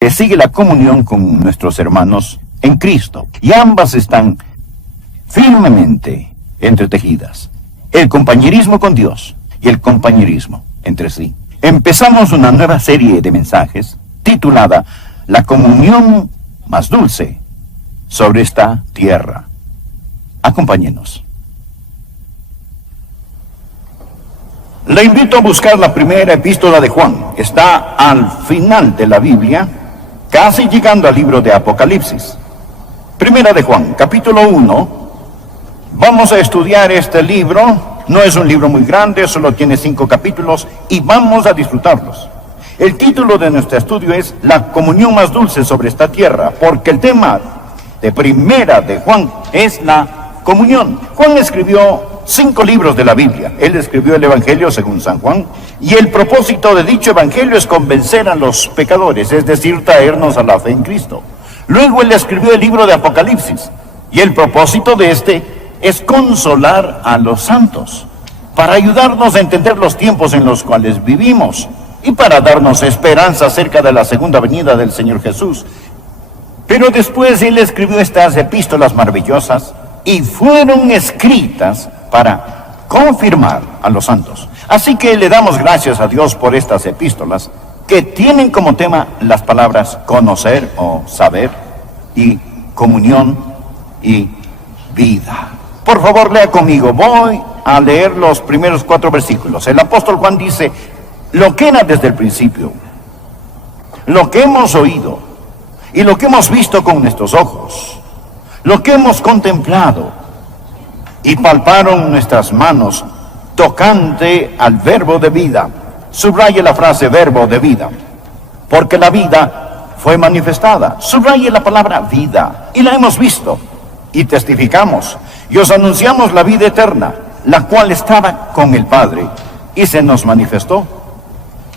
que sigue la comunión con nuestros hermanos en Cristo. Y ambas están firmemente entretejidas. El compañerismo con Dios y el compañerismo entre sí. Empezamos una nueva serie de mensajes titulada La comunión más dulce sobre esta tierra. Acompáñenos. Le invito a buscar la primera epístola de Juan. Está al final de la Biblia, casi llegando al libro de Apocalipsis. Primera de Juan, capítulo 1. Vamos a estudiar este libro. No es un libro muy grande, solo tiene 5 capítulos y vamos a disfrutarlos. El título de nuestro estudio es La comunión más dulce sobre esta tierra, porque el tema de Primera de Juan es la comunión. Juan escribió 5 libros de la Biblia. Él escribió el Evangelio según San Juan, y el propósito de dicho Evangelio es convencer a los pecadores, es decir, traernos a la fe en Cristo. Luego él escribió el libro de Apocalipsis, y el propósito de este es consolar a los santos, para ayudarnos a entender los tiempos en los cuales vivimos, y para darnos esperanza acerca de la segunda venida del Señor Jesús. Pero después él escribió estas epístolas maravillosas, y fueron escritas para confirmar a los santos. Así que le damos gracias a Dios por estas epístolas, que tienen como tema las palabras conocer o saber, y comunión y vida. Por favor, lea conmigo. Voy a leer los primeros 4 versículos. El apóstol Juan dice: lo que era desde el principio, lo que hemos oído y lo que hemos visto con nuestros ojos, lo que hemos contemplado y palparon nuestras manos tocante al verbo de vida. Subraye la frase verbo de vida, porque la vida fue manifestada. Subraye la palabra vida, y la hemos visto y testificamos y os anunciamos la vida eterna, la cual estaba con el Padre y se nos manifestó.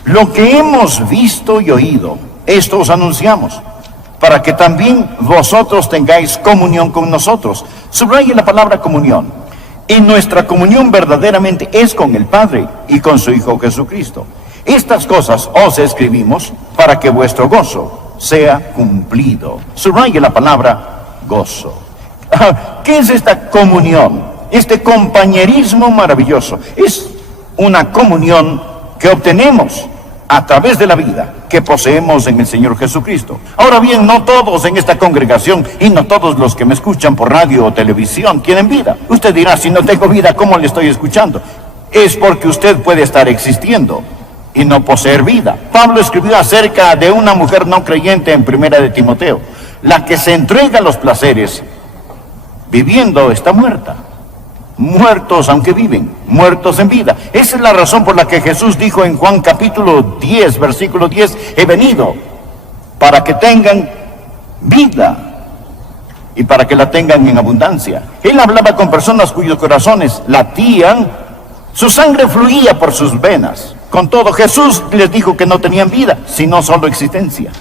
Lo que hemos visto y oído, esto os anunciamos, para que también vosotros tengáis comunión con nosotros. Subraye la palabra comunión. Y nuestra comunión verdaderamente es con el Padre y con su Hijo Jesucristo. Estas cosas os escribimos para que vuestro gozo sea cumplido. Subraye la palabra gozo. ¿Qué es esta comunión? Este compañerismo maravilloso. Es una comunión que obtenemos a través de la vida que poseemos en el Señor Jesucristo. Ahora bien, no todos en esta congregación y no todos los que me escuchan por radio o televisión tienen vida. Usted dirá: si no tengo vida, ¿cómo le estoy escuchando? Es porque usted puede estar existiendo y no poseer vida. Pablo escribió acerca de una mujer no creyente en Primera de Timoteo: la que se entrega a los placeres, viviendo está muerta. Muertos aunque viven, muertos en vida. Esa es la razón por la que Jesús dijo en Juan capítulo 10, versículo 10, he venido para que tengan vida y para que la tengan en abundancia. Él hablaba con personas cuyos corazones latían, su sangre fluía por sus venas. Con todo, Jesús les dijo que no tenían vida, sino solo existencia.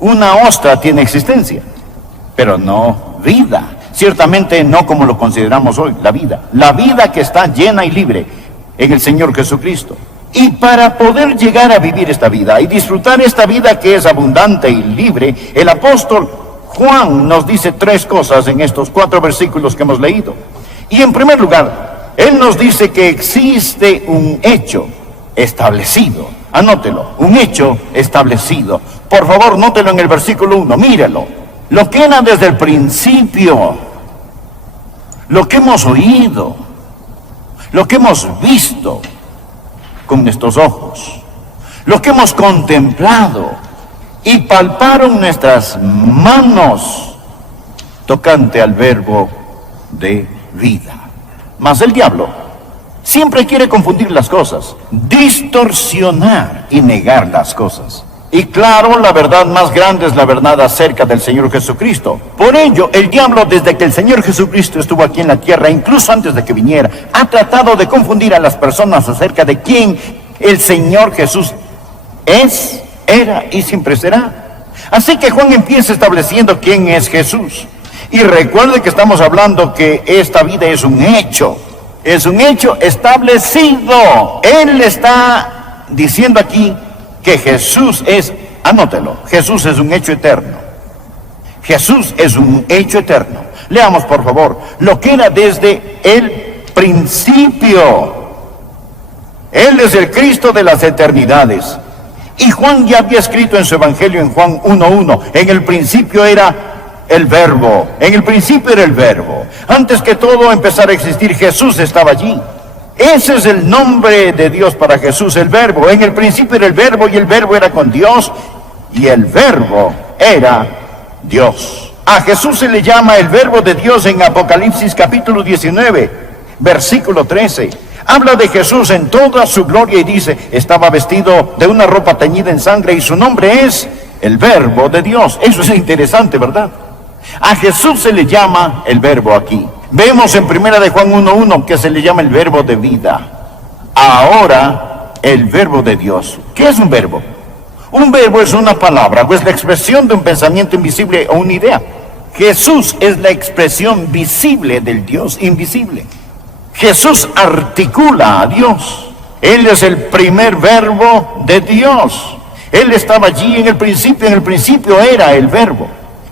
Una ostra tiene existencia, pero no vida. Ciertamente no como lo consideramos hoy, la vida que está llena y libre en el Señor Jesucristo. Y para poder llegar a vivir esta vida y disfrutar esta vida que es abundante y libre, el apóstol Juan nos dice 3 cosas en estos 4 versículos que hemos leído. Y en primer lugar, él nos dice que existe un hecho establecido. Anótelo, un hecho establecido. Por favor, nótelo en el versículo 1, mírelo. Lo que era desde el principio, lo que hemos oído, lo que hemos visto con nuestros ojos, lo que hemos contemplado y palparon nuestras manos tocante al verbo de vida. Mas el diablo siempre quiere confundir las cosas, distorsionar y negar las cosas. Y claro, la verdad más grande es la verdad acerca del Señor Jesucristo. Por ello, el diablo, desde que el Señor Jesucristo estuvo aquí en la tierra, incluso antes de que viniera, ha tratado de confundir a las personas acerca de quién el Señor Jesús es, era y siempre será. Así que Juan empieza estableciendo quién es Jesús. Y recuerde que estamos hablando que esta vida es un hecho establecido. Él está diciendo aquí que Jesús es Anótelo. Jesús es un hecho eterno. Jesús es un hecho eterno. Leamos, por favor, lo que era desde el principio. Él es el Cristo de las eternidades. Y Juan ya había escrito en su Evangelio en Juan 1:1, en el principio era el Verbo, en el principio era el Verbo. Antes que todo empezara a existir, Jesús estaba allí. Ese es el nombre de Dios para Jesús, el Verbo. En el principio era el Verbo y el Verbo era con Dios y el Verbo era Dios. A Jesús se le llama el Verbo de Dios en Apocalipsis capítulo 19, versículo 13. Habla de Jesús en toda su gloria y dice, estaba vestido de una ropa teñida en sangre y su nombre es el Verbo de Dios. Eso es interesante, ¿verdad? A Jesús se le llama el Verbo aquí. Vemos en 1 de Juan 1:1 que se le llama el Verbo de vida. Ahora, el Verbo de Dios. ¿Qué es un verbo? Un verbo es una palabra, o es la expresión de un pensamiento invisible o una idea. Jesús es la expresión visible del Dios invisible. Jesús articula a Dios. Él es el primer verbo de Dios. Él estaba allí en el principio era el verbo.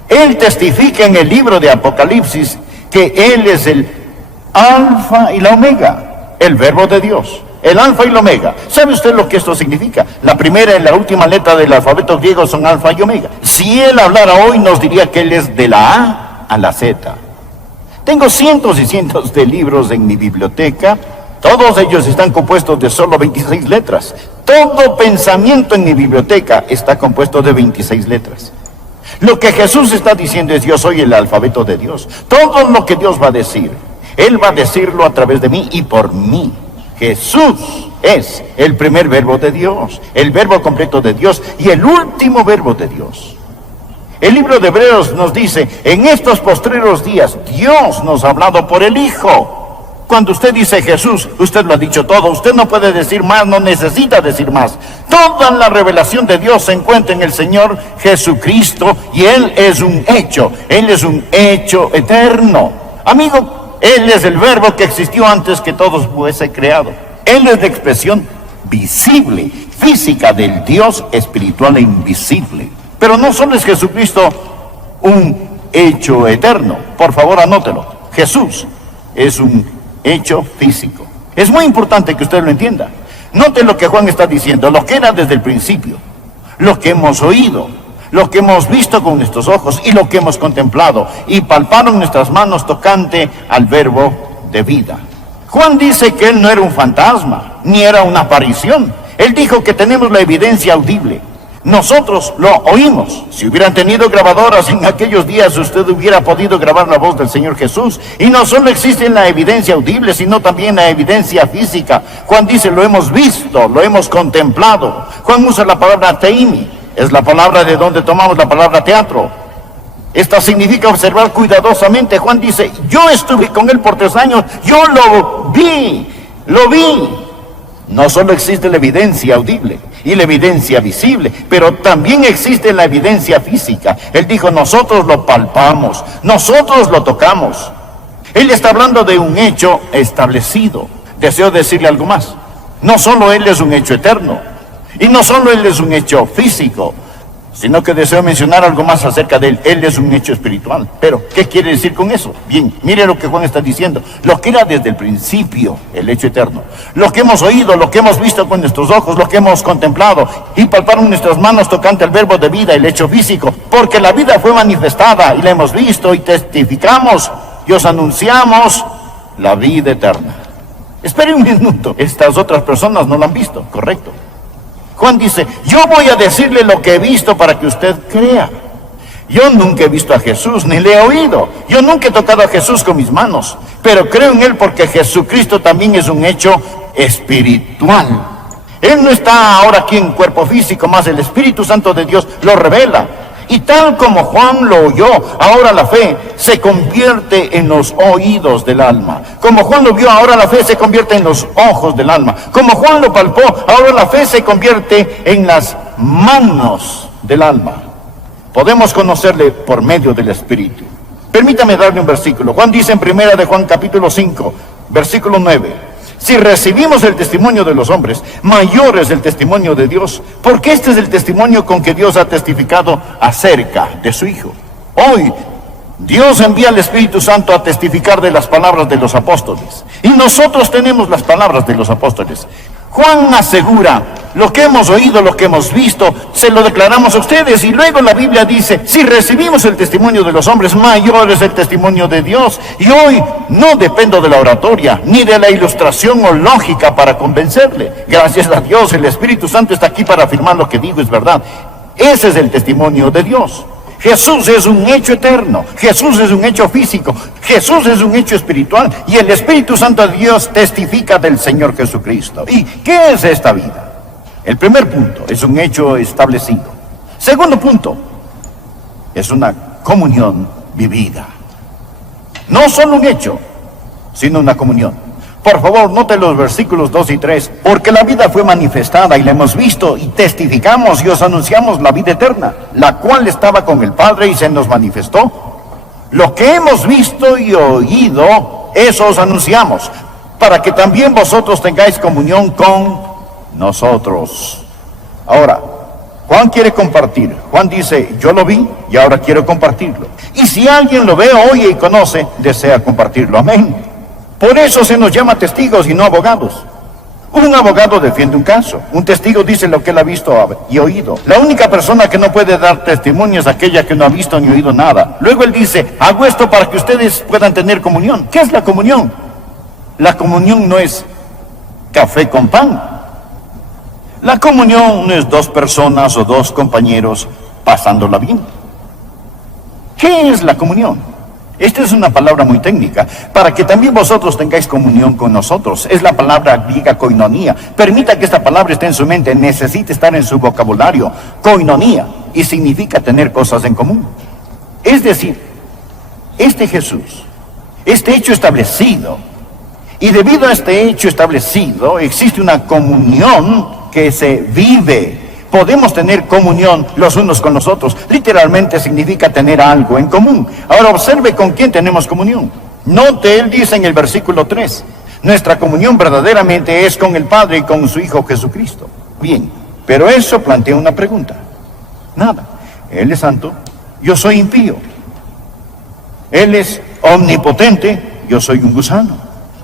Él testifica en el libro de Apocalipsis que Él es el alfa y la omega, el verbo de Dios, el alfa y la omega. ¿Sabe usted lo que esto significa? La primera y la última letra del alfabeto griego son alfa y omega. Si Él hablara hoy nos diría que Él es de la A a la Z. Tengo cientos y cientos de libros en mi biblioteca. Todos ellos están compuestos de solo 26 letras. Todo pensamiento en mi biblioteca está compuesto de 26 letras. Lo que Jesús está diciendo es, yo soy el alfabeto de Dios. Todo lo que Dios va a decir, Él va a decirlo a través de mí y por mí. Jesús es el primer verbo de Dios, el verbo completo de Dios y el último verbo de Dios. El libro de Hebreos nos dice, en estos postreros días, Dios nos ha hablado por el Hijo. Cuando usted dice Jesús, usted lo ha dicho todo, usted no puede decir más, no necesita decir más. Toda la revelación de Dios se encuentra en el Señor Jesucristo y Él es un hecho eterno. Amigo, Él es el verbo que existió antes que todo fuese creado. Él es la expresión visible, física del Dios espiritual e invisible. Pero no solo es Jesucristo un hecho eterno, por favor anótelo. Jesús es un hecho físico. Es muy importante que usted lo entienda. Note lo que Juan está diciendo, lo que era desde el principio, lo que hemos oído, lo que hemos visto con nuestros ojos y lo que hemos contemplado y palparon nuestras manos tocante al verbo de vida. Juan dice que él no era un fantasma, ni era una aparición. Él dijo que tenemos la evidencia audible. Nosotros lo oímos. Si hubieran tenido grabadoras en aquellos días, usted hubiera podido grabar la voz del Señor Jesús. Y no solo existe la evidencia audible, sino también la evidencia física. Juan dice, lo hemos visto, lo hemos contemplado. Juan usa la palabra teimi, es la palabra de donde tomamos la palabra teatro. Esta significa observar cuidadosamente. Juan dice, yo estuve con él por 3 años, yo lo vi. No solo existe la evidencia audible y la evidencia visible, pero también existe la evidencia física. Él dijo, nosotros lo palpamos, nosotros lo tocamos. Él está hablando de un hecho establecido. Deseo decirle algo más. No solo Él es un hecho eterno, y no solo Él es un hecho físico, sino que deseo mencionar algo más acerca de Él. Él es un hecho espiritual. Pero, ¿qué quiere decir con eso? Bien, mire lo que Juan está diciendo. Lo que era desde el principio, el hecho eterno. Lo que hemos oído, lo que hemos visto con nuestros ojos, lo que hemos contemplado. Y palparon nuestras manos tocante al verbo de vida, el hecho físico. Porque la vida fue manifestada y la hemos visto y testificamos y os anunciamos la vida eterna. Espere un minuto. Estas otras personas no la han visto, ¿correcto? Juan dice, yo voy a decirle lo que he visto para que usted crea. Yo nunca he visto a Jesús, ni le he oído. Yo nunca he tocado a Jesús con mis manos. Pero creo en Él porque Jesucristo también es un hecho espiritual. Él no está ahora aquí en cuerpo físico, más el Espíritu Santo de Dios lo revela. Y tal como Juan lo oyó, ahora la fe se convierte en los oídos del alma. Como Juan lo vio, ahora la fe se convierte en los ojos del alma. Como Juan lo palpó, ahora la fe se convierte en las manos del alma. Podemos conocerle por medio del Espíritu. Permítame darle un versículo. Juan dice en 1 de Juan capítulo 5, versículo 9. Si recibimos el testimonio de los hombres, mayor es el testimonio de Dios, porque este es el testimonio con que Dios ha testificado acerca de su Hijo. Hoy, Dios envía al Espíritu Santo a testificar de las palabras de los apóstoles. Y nosotros tenemos las palabras de los apóstoles. Juan asegura, lo que hemos oído, lo que hemos visto, se lo declaramos a ustedes. Y luego la Biblia dice, si recibimos el testimonio de los hombres, mayor es el testimonio de Dios. Y hoy no dependo de la oratoria, ni de la ilustración o lógica para convencerle. Gracias a Dios, el Espíritu Santo está aquí para afirmar lo que digo es verdad. Ese es el testimonio de Dios. Jesús es un hecho eterno, Jesús es un hecho físico, Jesús es un hecho espiritual, y el Espíritu Santo de Dios testifica del Señor Jesucristo. ¿Y qué es esta vida? El primer punto es un hecho establecido. Segundo punto, es una comunión vivida. No solo un hecho, sino una comunión. Por favor, note los versículos 2 y 3, porque la vida fue manifestada y la hemos visto y testificamos y os anunciamos la vida eterna, la cual estaba con el Padre y se nos manifestó. Lo que hemos visto y oído, eso os anunciamos, para que también vosotros tengáis comunión con nosotros. Ahora, Juan quiere compartir. Juan dice, yo lo vi y ahora quiero compartirlo. Y si alguien lo ve, oye y conoce, desea compartirlo. Amén. Por eso se nos llama testigos y no abogados. Un abogado defiende un caso. Un testigo dice lo que él ha visto y oído. La única persona que no puede dar testimonio es aquella que no ha visto ni oído nada. Luego él dice, hago esto para que ustedes puedan tener comunión. ¿Qué es la comunión? La comunión no es café con pan. La comunión no es dos personas o dos compañeros pasándola bien. ¿Qué es la comunión? Esta es una palabra muy técnica, para que también vosotros tengáis comunión con nosotros. Es la palabra griega koinonía. Permita que esta palabra esté en su mente, necesita estar en su vocabulario. Koinonía, y significa tener cosas en común. Es decir, este Jesús, este hecho establecido, y debido a este hecho establecido, existe una comunión que se vive. Podemos tener comunión los unos con los otros. Literalmente significa tener algo en común. Ahora observe con quién tenemos comunión. Note, él dice en el versículo 3, nuestra comunión verdaderamente es con el Padre y con su Hijo Jesucristo. Bien, pero eso plantea una pregunta. Nada, Él es santo, yo soy impío. Él es omnipotente, yo soy un gusano.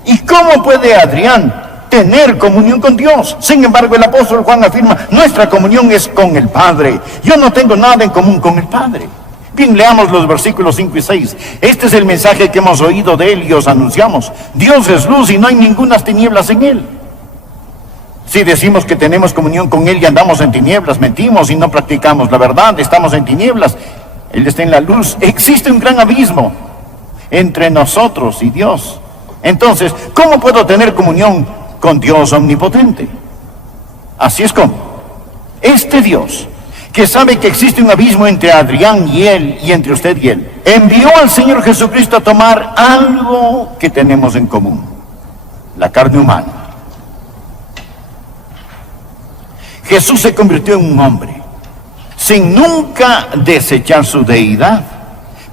¿Y cómo puede Adrián tener comunión con Dios? Sin embargo, el apóstol Juan afirma, nuestra comunión es con el Padre. Yo no tengo nada en común con el Padre. Bien, leamos los versículos 5 y 6. Este es el mensaje que hemos oído de Él y os anunciamos. Dios es luz y no hay ninguna tinieblas en Él. Si decimos que tenemos comunión con Él y andamos en tinieblas, mentimos y no practicamos la verdad, estamos en tinieblas. Él está en la luz. Existe un gran abismo entre nosotros y Dios. Entonces, ¿cómo puedo tener comunión con Dios omnipotente? Así es como este Dios, que sabe que existe un abismo entre Adrián y él, y entre usted y él, envió al Señor Jesucristo a tomar algo que tenemos en común: la carne humana. Jesús se convirtió en un hombre sin nunca desechar su deidad,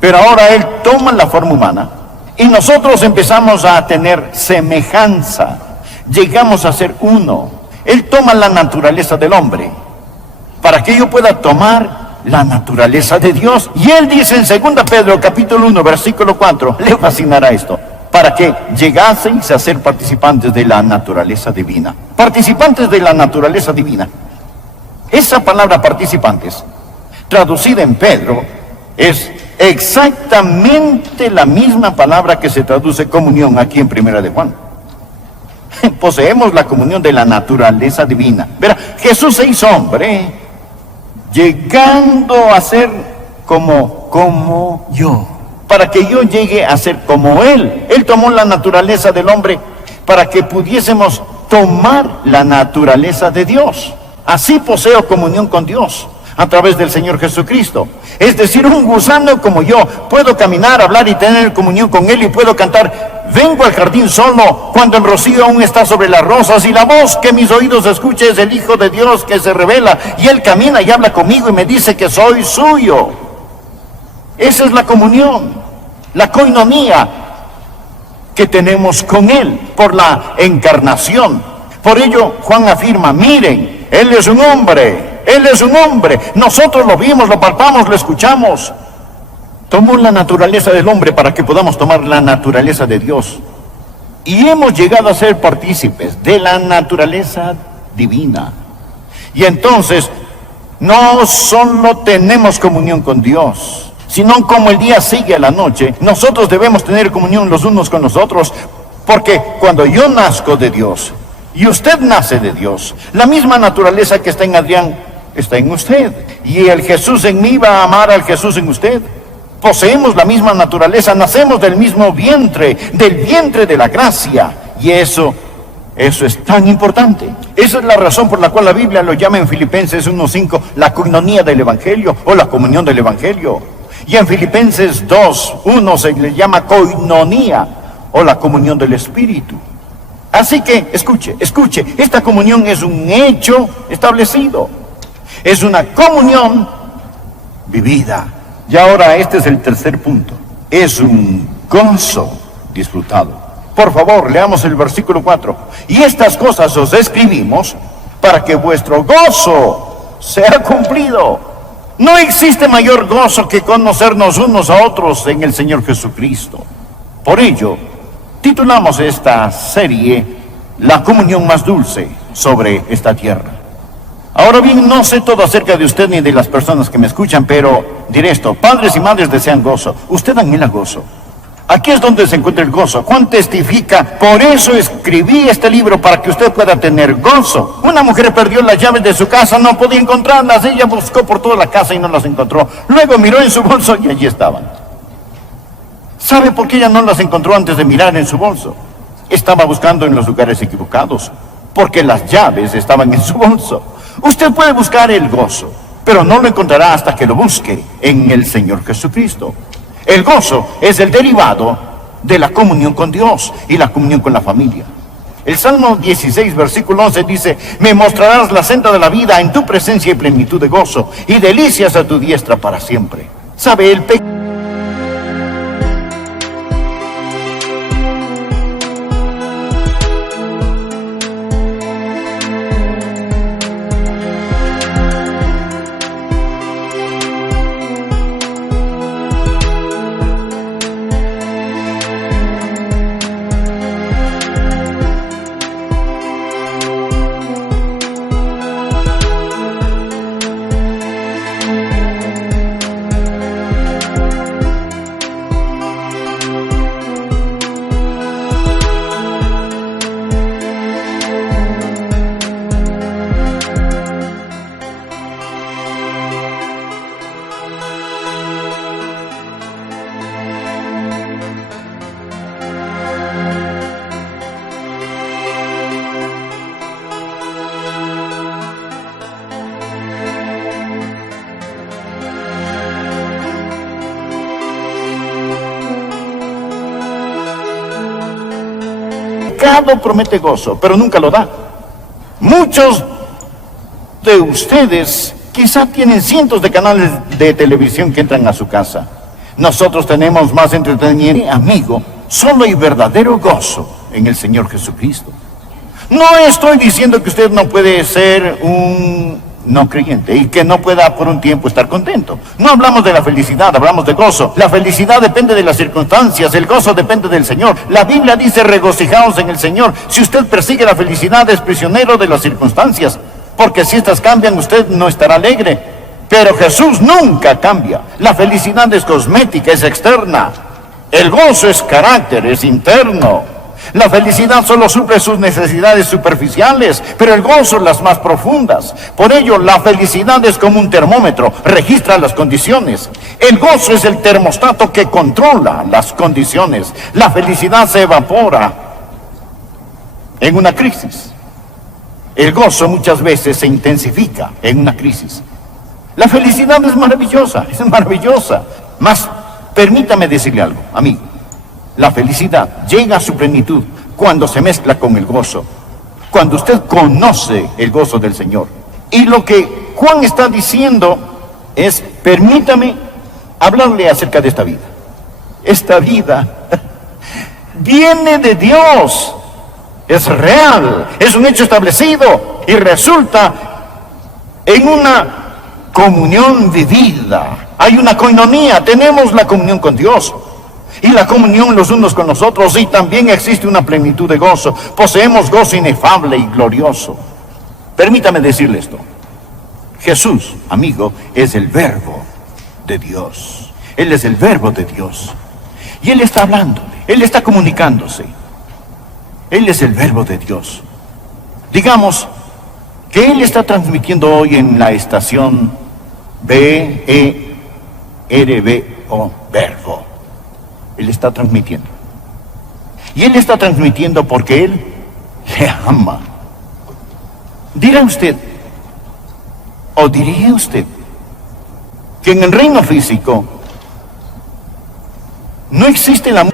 pero ahora Él toma la forma humana y nosotros empezamos a tener semejanza. Llegamos a ser uno. Él toma la naturaleza del hombre para que yo pueda tomar la naturaleza de Dios. Y Él dice en 2 Pedro capítulo 1 versículo 4, le fascinará esto, para que llegaseis a ser participantes de la naturaleza divina. Participantes de la naturaleza divina. Esa palabra participantes, traducida en Pedro, es exactamente la misma palabra que se traduce comunión aquí en Primera de Juan. Poseemos la comunión de la naturaleza divina. Verá, Jesús se hizo hombre, llegando a ser como yo, para que yo llegue a ser como Él. Él tomó la naturaleza del hombre para que pudiésemos tomar la naturaleza de Dios. Así poseo comunión con Dios a través del Señor Jesucristo. Es decir, un gusano como yo puedo caminar, hablar y tener comunión con Él, y puedo cantar: vengo al jardín solo cuando el rocío aún está sobre las rosas, y la voz que mis oídos escuche es el Hijo de Dios que se revela, y Él camina y habla conmigo y me dice que soy suyo. Esa es la comunión, la koinonía. que tenemos con Él por la encarnación. Por ello, Juan afirma, miren, Él es un hombre, Él es un hombre. Nosotros lo vimos, lo palpamos, lo escuchamos. Tomó la naturaleza del hombre para que podamos tomar la naturaleza de Dios. Y hemos llegado a ser partícipes de la naturaleza divina. Y entonces, no solo tenemos comunión con Dios, sino como el día sigue a la noche, nosotros debemos tener comunión los unos con los otros, porque cuando yo nazco de Dios, y usted nace de Dios, la misma naturaleza que está en Adrián, está en usted. Y el Jesús en mí va a amar al Jesús en usted. Poseemos la misma naturaleza, nacemos del mismo vientre, del vientre de la gracia. Y eso es tan importante. Esa es la razón por la cual la Biblia lo llama en Filipenses 1:5 la coinonía del Evangelio o la comunión del Evangelio. Y en Filipenses 2:1 se le llama coinonía o la comunión del Espíritu. Así que, escuche, esta comunión es un hecho establecido. Es una comunión vivida. Y ahora este es el tercer punto. Es un gozo disfrutado. Por favor, leamos el versículo 4. Y estas cosas os escribimos para que vuestro gozo sea cumplido. No existe mayor gozo que conocernos unos a otros en el Señor Jesucristo. Por ello, titulamos esta serie La comunión más dulce sobre esta tierra. Ahora bien, no sé todo acerca de usted ni de las personas que me escuchan, pero diré esto: padres y madres desean gozo. Usted anhela gozo. Aquí es donde se encuentra el gozo. Juan testifica, por eso escribí este libro, para que usted pueda tener gozo. Una mujer perdió las llaves de su casa, no podía encontrarlas. Ella buscó por toda la casa y no las encontró. Luego miró en su bolso y allí estaban. ¿Sabe por qué ella no las encontró antes de mirar en su bolso? Estaba buscando en los lugares equivocados, porque las llaves estaban en su bolso. Usted puede buscar el gozo, pero no lo encontrará hasta que lo busque en el Señor Jesucristo. El gozo es el derivado de la comunión con Dios y la comunión con la familia. El Salmo 16, versículo 11 dice: me mostrarás la senda de la vida, en tu presencia y plenitud de gozo, y delicias a tu diestra para siempre. ¿Sabe? El pecado promete gozo, pero nunca lo da. Muchos de ustedes quizá tienen cientos de canales de televisión que entran a su casa. Nosotros tenemos más entretenimiento. Amigo, solo hay verdadero gozo en el Señor Jesucristo. No estoy diciendo que usted no puede ser un no creyente y que no pueda por un tiempo estar contento. No hablamos de la felicidad, hablamos de gozo. La felicidad depende de las circunstancias, el gozo depende del Señor. La Biblia dice: regocijaos en el Señor. Si usted persigue la felicidad, es prisionero de las circunstancias, porque si estas cambian, usted no estará alegre. Pero Jesús nunca cambia. La felicidad es cosmética, es externa. El gozo es carácter, es interno. La felicidad solo suple sus necesidades superficiales, pero el gozo las más profundas. Por ello, la felicidad es como un termómetro, registra las condiciones. El gozo es el termostato que controla las condiciones. La felicidad se evapora en una crisis. El gozo muchas veces se intensifica en una crisis. La felicidad es maravillosa, Mas, permítame decirle algo, amigo. La felicidad llega a su plenitud cuando se mezcla con el gozo, cuando usted conoce el gozo del Señor. Y lo que Juan está diciendo es: permítame hablarle acerca de esta vida. Esta vida viene de Dios. Es real, es un hecho establecido y resulta en una comunión vivida. Hay una coinonía, tenemos la comunión con Dios y la comunión los unos con los otros, y también existe una plenitud de gozo. Poseemos gozo inefable y glorioso. Permítame decirle esto. Jesús, amigo, es el verbo de Dios. Él es el verbo de Dios. Y Él está hablándole, Él está comunicándose. Él es el verbo de Dios. Digamos que Él está transmitiendo hoy en la estación B-E-R-B-O, verbo. Él está transmitiendo. Y Él está transmitiendo porque Él le ama. Dirá usted, o diría usted, que en el reino físico no existe la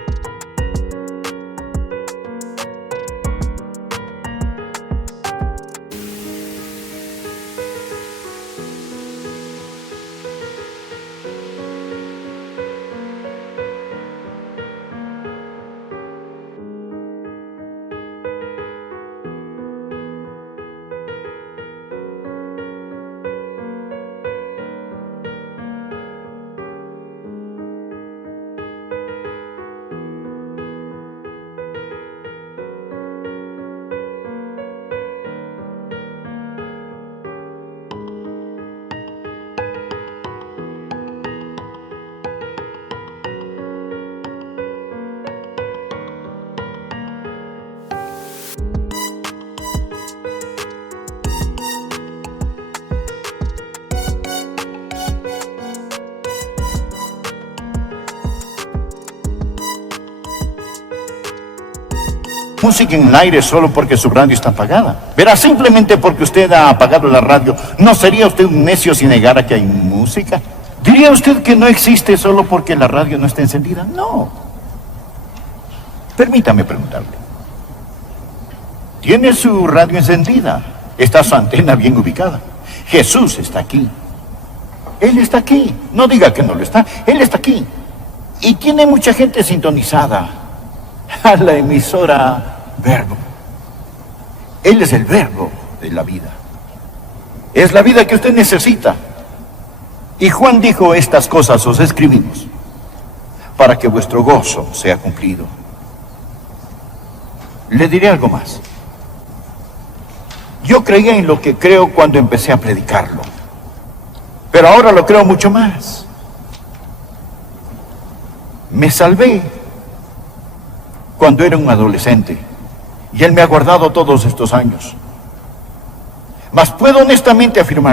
música en el aire solo porque su radio está apagada. Verá, simplemente porque usted ha apagado la radio, ¿no sería usted un necio si negara que hay música? ¿Diría usted que no existe solo porque la radio no está encendida? No. Permítame preguntarle. ¿Tiene su radio encendida? ¿Está su antena bien ubicada? Jesús está aquí. Él está aquí. No diga que no lo está. Él está aquí. Y tiene mucha gente sintonizada a la emisora Verbo. Él es el verbo de la vida. Es la vida que usted necesita. Y Juan dijo, estas cosas os escribimos para que vuestro gozo sea cumplido. Le diré algo más. Yo creía en lo que creo cuando empecé a predicarlo, pero ahora lo creo mucho más. Me salvé cuando era un adolescente y Él me ha guardado todos estos años. Mas puedo honestamente afirmar